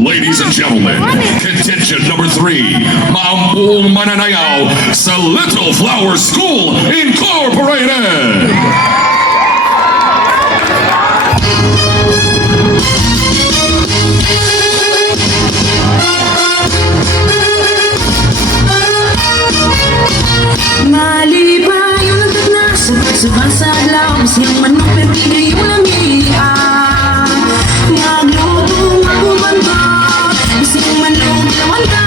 Ladies and gentlemen, contingent number 3, Mambuong Mananayaw sa Little Flower School Incorporated. Malibay yung nagtatna sa pagsabansag lang siyang manok pepinay yung lamia. Magluto magumanda siyang manok lamanda.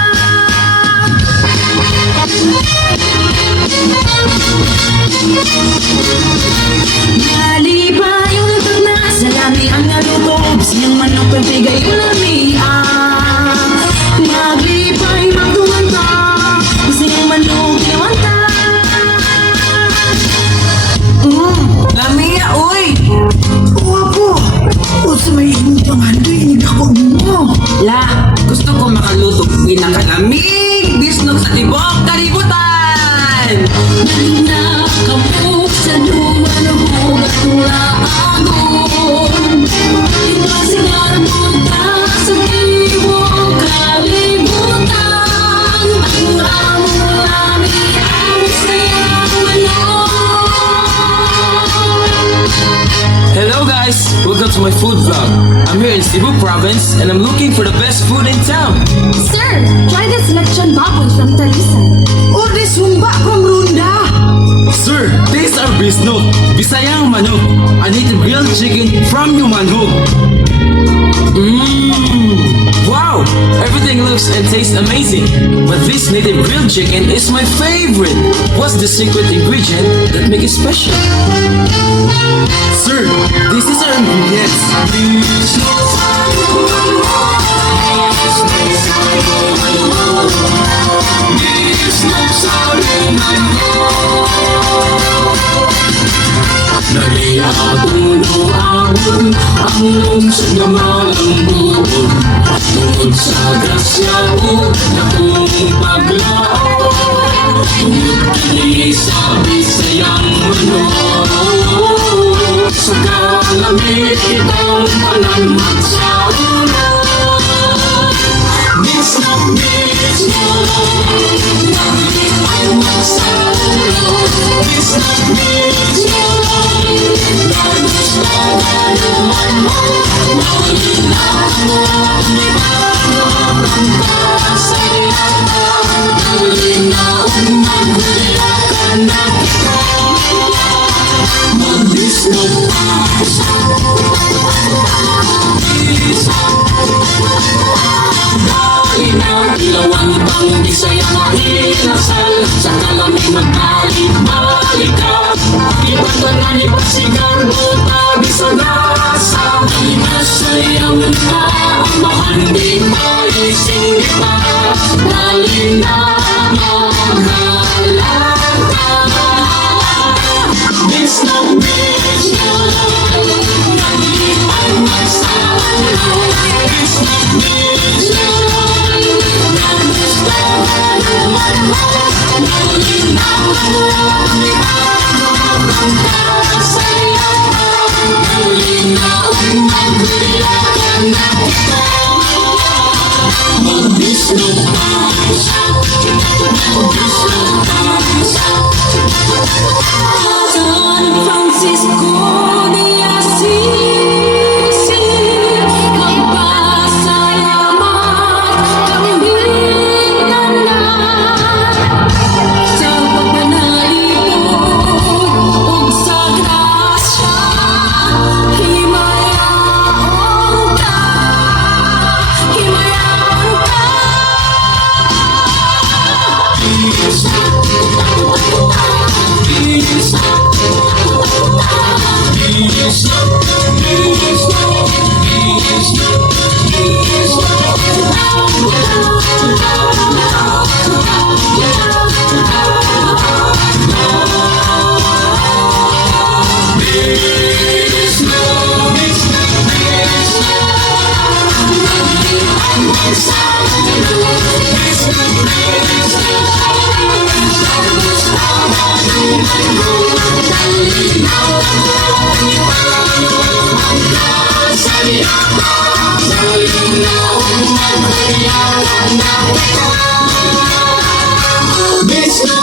Malibay yung nagtatna sa lami ang naluto siyang manok pepinay yung lamia. Maglibay magumanda siyang manok lamanda. Lamia, oy! Wapo! O sa may imutang handoy, inigabag mo. La, gusto ko makaluto pinakalamig bisnog sa tibok kalibutan! Nalina ka mo sa lumaluhog at tulagon. Ipasigar mo ka sa tibok kalibutan. Ang rami ang sayang manok. Hello guys, welcome to my food vlog. I'm here in Cebu province and I'm looking for the best food in town. Sir, try this lechon baboy from Talisan. Or this humba from Runda. Sir, taste our bisnog, Bisayang manok, a native grilled chicken from Yumanhog. Wow, everything looks and tastes amazing. But this native grilled chicken is my favorite. What's the secret ingredient that make it special? Sir, this is our ingredients. Naliatulo ang lungsod na malambun. Tungkol sa grasya o na kong paglaon. Tungkol kini sa Bisayang manok. Sa kalamit itang palaman sa ulo. Bisnog, nalipay mo sa ulo. Bisnog, Lagos na gano'n mo. Nalinaw mo, di ba ang kasayang. Nalinaw, magulya ka na kita. Magbisnog pa. Dahil na ilawan pang Bisayang inasal. Sa kalamig magbalik-balik ka. Ibantanan ipasigar mo tabi sa gasa. Inasayang ka ang mahanding maising iba. Dahil na magalang ka. Bisnog, nalipay magsasayo. Bisnog, Lagos na gano'n mo. Nalinaw mo, di ba ang kasayang. Nalinaw, magulya ka na kita. Magbisnog pa. Magbisnog pa. San Francisco de Assisi, magpasalamat kang bigtanan. Sa pagpanalipod o sa grasya, himayaon ka, himayaon ka. Now Bisno,